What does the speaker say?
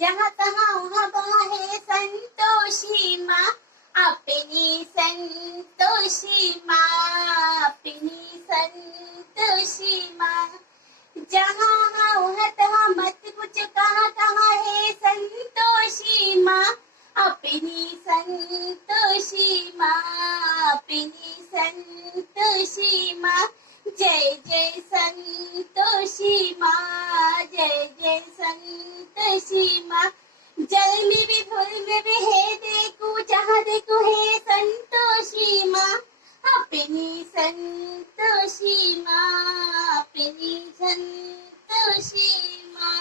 जहाँ तहाँ हवा है संतोषी माँ, अपनी संतोषी माँ, अपनी संतोषी माँ। जहाँ है तहाँ मत कुछ कहाँ कहाँ है संतोषी माँ, अपनी संतोषी माँ, अपनी संतोषी माँ। जय जय संतोषी माँ, जय जय संतोषी माँ। जल में भी फूल में भी है देखो, जहाँ देखो है संतोषी माँ, अपनी संतोषी माँ, अपनी संतोषी माँ।